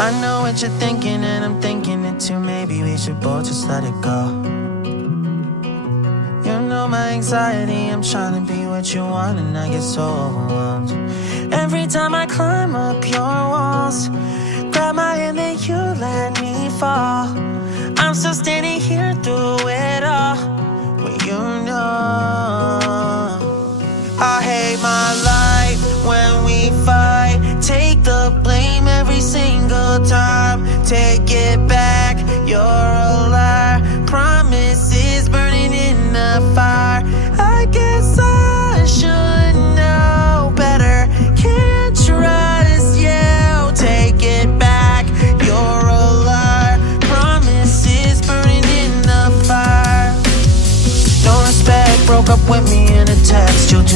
I know what you're thinking and I'm thinking it too. Maybe we should both just let it go. You know my anxiety, I'm trying to be what you want and I get so overwhelmed. Every time I climb up your walls, grab my hand then you let me fall. I'm still standing here through it all, well you know I hate my life when we fight. Take the blame every single time. Take it back, you're a liar. Promises burning in the fire. I guess I should know better. Can't trust you. Take it back, you're a liar. Promises burning in the fire. No respect, broke up with me in a text.